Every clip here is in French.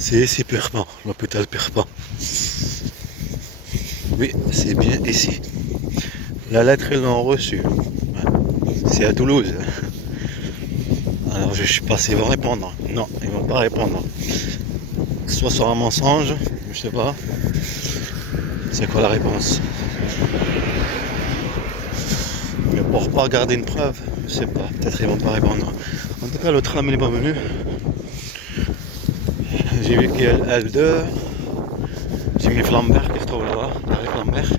C'est ici Purpan, l'hôpital Purpan. Oui, c'est bien ici. La lettre, ils l'ont reçue. C'est à Toulouse. Alors je sais pas s'ils vont répondre. Non, ils vont pas répondre. Soit sur un mensonge, je sais pas. C'est quoi la réponse? Mais pour pas garder une preuve, je sais pas. Peut-être ils vont pas répondre. En tout cas, le tram il est pas venu. J'ai vu qu'il y a le L2. J'ai mis Flambert qui se trouve là-bas, l'arrêt Flambert.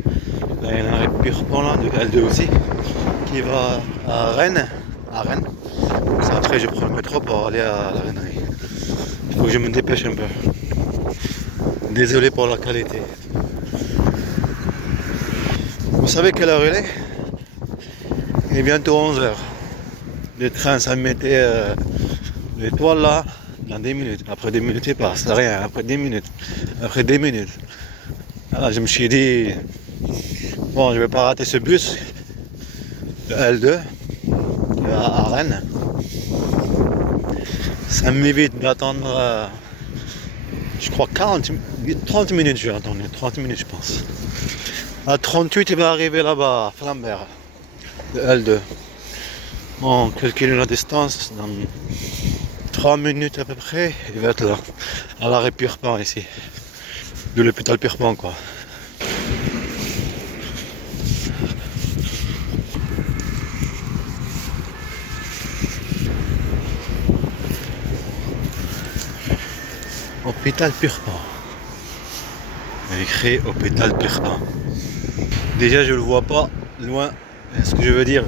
Là, il y a un arrêt Purpan là, de L2 aussi, qui va à Rennes. À Rennes. Ça, après, je prends le métro pour aller à la Rennerie. Il faut que je me dépêche un peu. Désolé pour la qualité. Vous savez quelle heure il est? Il est bientôt 11h. Le train, ça me mettait l'étoile là, dans 10 minutes. Après 10 minutes, il passe. Rien, après 10 minutes. Après 10 minutes. Alors, je me suis dit, bon, je vais pas rater ce bus, le L2, qui va à Rennes. Ça m'évite d'attendre, je crois, 30 minutes, je vais attendre, 30 minutes, je pense. À 38, il va arriver là-bas, à Flambert, le L2. On calcule la distance, dans 3 minutes à peu près, il va être là, à l'arrêt Purpan ici, de l'hôpital Purpan, quoi. Hôpital Purpan. Écrit hôpital Purpan. Déjà, je le vois pas loin. Ce que je veux dire,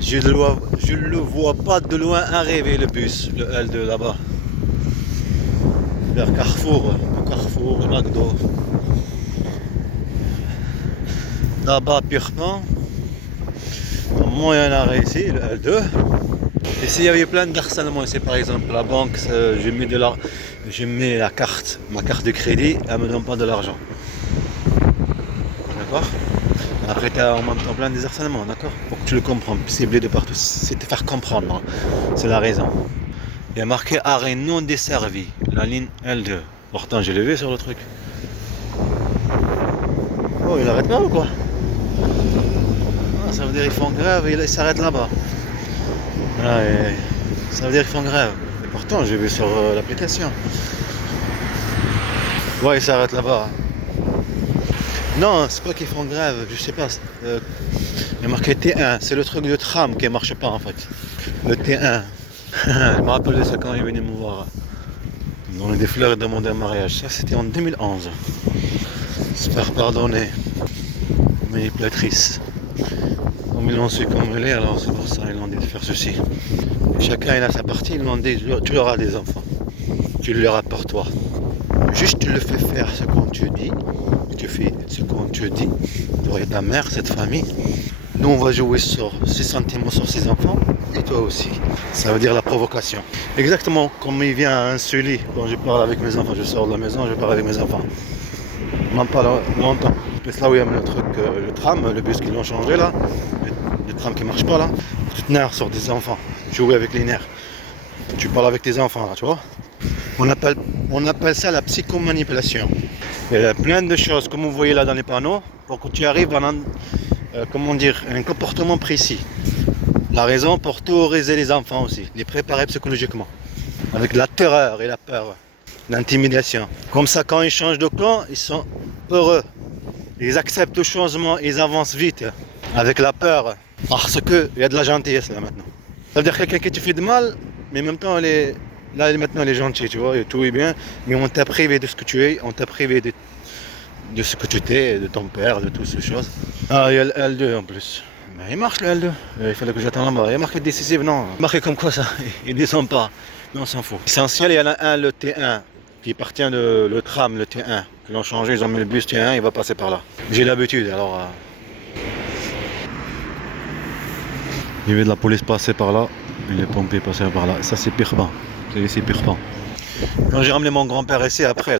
je le vois pas de loin arriver le bus, le L2 là-bas. Vers Carrefour, McDo. Là-bas, Purpan. Normalement, il y a un arrêt ici, le L2. Ici, il y avait plein d'harcèlement. Ici, par exemple, la banque, je mets ma carte de crédit, elle me donne pas de l'argent. D'accord? Après, tu as en même temps plein de harcèlements, d'accord? Pour que tu le comprends, ciblé de partout. C'est te faire comprendre. C'est la raison. Il y a marqué arrêt non desservi, la ligne L2. Pourtant, je l'ai vu sur le truc. Oh, il arrête là ou quoi? Ah, ça veut dire qu'ils font grève et ils s'arrêtent là-bas. Ah, ça veut dire qu'ils font grève. Et pourtant, j'ai vu sur l'application. Ouais, ils s'arrêtent là-bas. Non, c'est pas qu'ils font grève, je sais pas. Il y a marqué T1, c'est le truc de tram qui marche pas en fait. Le T1. Je me rappelle de ça quand il venait me voir. Ils donnaient des fleurs et demandaient un mariage. Ça, c'était en 2011. J'espère pardonner. Manipulatrice. Comme ils l'ont su comme elle est, alors c'est pour ça qu'ils l'ont dit de faire ceci. Et chacun il a sa partie, ils l'ont dit, tu auras des enfants. Tu leur apportes toi. Juste tu le fais faire ce qu'on te dit. Tu fais ce qu'on te dit. Toi et ta mère, cette famille. Nous on va jouer sur ses sentiments sur ses enfants. Et toi aussi. Ça veut dire la provocation. Exactement comme il vient à insuler quand je parle avec mes enfants. Je sors de la maison, je parle avec mes enfants. Même pas longtemps. C'est là où il y a le truc, le tram, le bus qu'ils l'ont changé là. Le tram qui marche pas là. Tu te nerfs sur des enfants. Jouer avec les nerfs. Tu parles avec tes enfants là, tu vois. On appelle ça la psychomanipulation. Il y a plein de choses, comme vous voyez là dans les panneaux, pour que tu arrives à un comportement précis. La raison pour terroriser les enfants aussi, les préparer psychologiquement. Avec la terreur et la peur, l'intimidation. Comme ça, quand ils changent de camp, ils sont heureux. Ils acceptent le changement, ils avancent vite. Avec la peur. Parce qu'il y a de la gentillesse là maintenant. Ça veut dire quelqu'un qui te fait de mal, mais en même temps, maintenant elle est gentille, tu vois, et tout est bien. Mais on t'a privé de ce que tu es, on t'a privé de ce que tu étais, de ton père, de toutes ces choses. Ah, il y a le L2 en plus. Ben, il marche le L2. Il fallait que j'attende là-bas. Il y a marqué décisif, non. Il marqué comme quoi ça? Il descend pas. Mais on s'en fout. Essentiel, il y en a un, le T1, qui appartient le tram, le T1. Ils l'ont changé, ils ont mis le bus T1, il va passer par là. J'ai l'habitude, alors. Il y avait de la police passer par là, et les pompiers passaient par là. Ça, c'est Purpan. C'est ici Purpan. Quand j'ai ramené mon grand-père ici, après,